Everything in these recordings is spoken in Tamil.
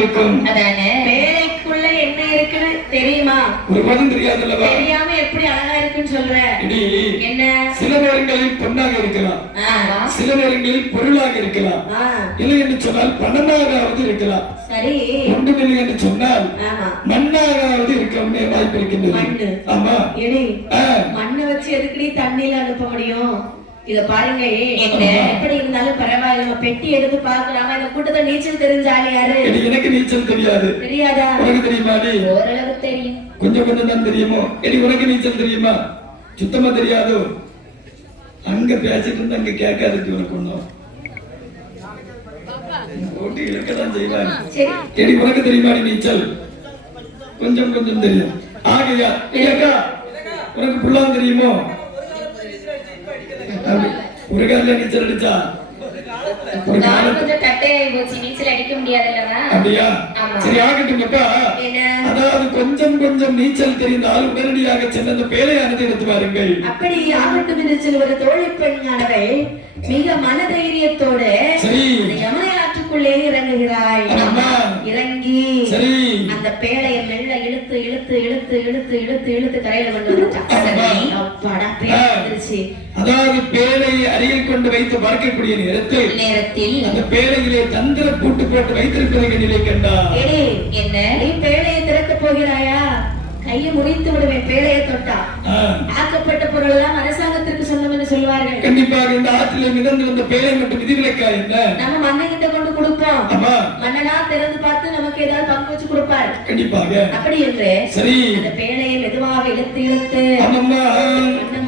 இருக்கும். என்ன இருக்குன்னு தெரியுமா? தெரியாம எப்படி அழகா இருக்குன்னு சொல்ற? என்ன? சில நேரங்களில் பொன்னாக இருக்கலாம். சில நேரங்களில் பொருளாக இருக்கலாம். ஆ, இல்லை என்று சொன்னால் பணமாகவது இருக்கலாம். சரி. ஒன்றுமில்லை என்று சொன்னால் ஆமா. மண்ணாகவது இருக்க வாய்ப்பு இருக்கின்றது. ஆமா. மண்ணை வச்சு எதுக்குடி தண்ணியில அனுப்ப முடியும்? இத பாருங்க? எப்படி இருந்தாலும் பரவாயில்ல. பெட்டி எடுத்து பாக்கலாமா கூட்டத்தை நீச்சல் தெரிஞ்சாலே யாரு? எனக்கு நீச்சல் தெரியாது. தெரியாதா? உனக்கு தெரியுமா ஓரளவு தெரியும். கொஞ்சம் கொஞ்சம் தான் தெரியுமோ? எடி உனக்கு நீச்சல் தெரியுமா? சுத்தமா தெரியாதோ? அங்க பேசிட்டு இருந்தா அங்க கேட்காது உனக்கு ஒண்ணும். போட்டி இருக்கதான் செய்வாங்க. சரி. எடி உனக்கு தெரியுமா நீச்சல்? கொஞ்சம் கொஞ்சம் தெரியும். ஆகையா ஏக்கா உனக்கு புல்லாம் தெரியுமோ? ஒரு காலில் நீச்சல் அடிச்சா? ஒரு நான் அப்படியா. சரி ஆகட்டும் அதாவது கொஞ்சம் கொஞ்சம் நீச்சல் தெரிந்தால் உடனடியாக சென்று அந்த பேரையானது எடுத்து வாருங்கள். அப்படி ஆகட்டும் என்று சொல்லுவது தோழி பெண்ணானவள் மிக மனதைரியத்தோடு சரி. யமுனை ஆற்றுக்குள்ளே இறங்குகிறாய். இறங்கி. அந்த பேழையை மெல்ல இழுத்து இழுத்து இழுத்து இழுத்து இழுத்து இழுத்து கரையில கொண்டு வந்துட்டான். அப்பாடா பேழை வந்துருச்சு. அதாவது பேழையை அருகில் கொண்டு வைத்து பார்க்கக்கூடிய நேரத்தில் நேரத்தில் அந்த பேழையிலே தந்திர பூட்டு போட்டு வைத்திருப்பதை நிலை கண்டார் எடி என்ன? நீ பேழையை திறக்க போகிறாயா? கையை முறித்து விடுவேன் பேழையை தொட்டா. ஆக்கப்பட்ட பொருள் எல்லாம் அரசாங்கத்திற்கு சொந்தம் என்று சொல்வார்கள் கண்டிப்பாக இந்த ஆற்றிலே மிதந்து வந்த பேழை மட்டும் விதிவிலக்கா என்ன? நம்ம மண்ணன் கிட்ட கொண்டு மன்னனா திறந்து பார்த்து நமக்கு ஏதாவது பங்கு வச்சு கொடுப்பார். கண்டிப்பாக. அப்படி என்று சரி. அந்த பேழையை மெதுவாக இழுத்து இழுத்து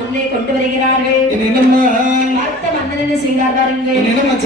முன்னே கொண்டு வருகிறார்கள். பார்த்த மன்னன் என்ன செய்தார் பாருங்கள். என் என்னம்மா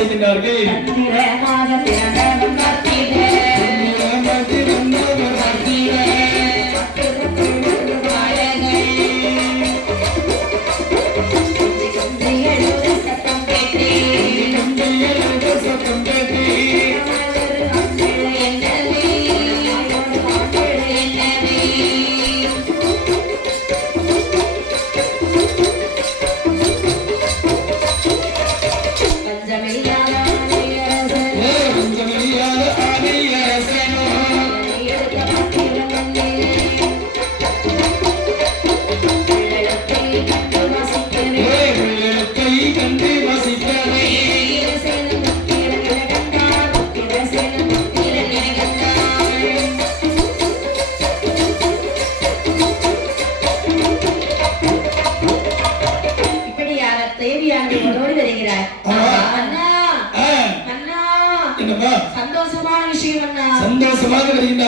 சந்தோஷமான விஷயம் அண்ணா. சந்தோஷமாக வருகின்ற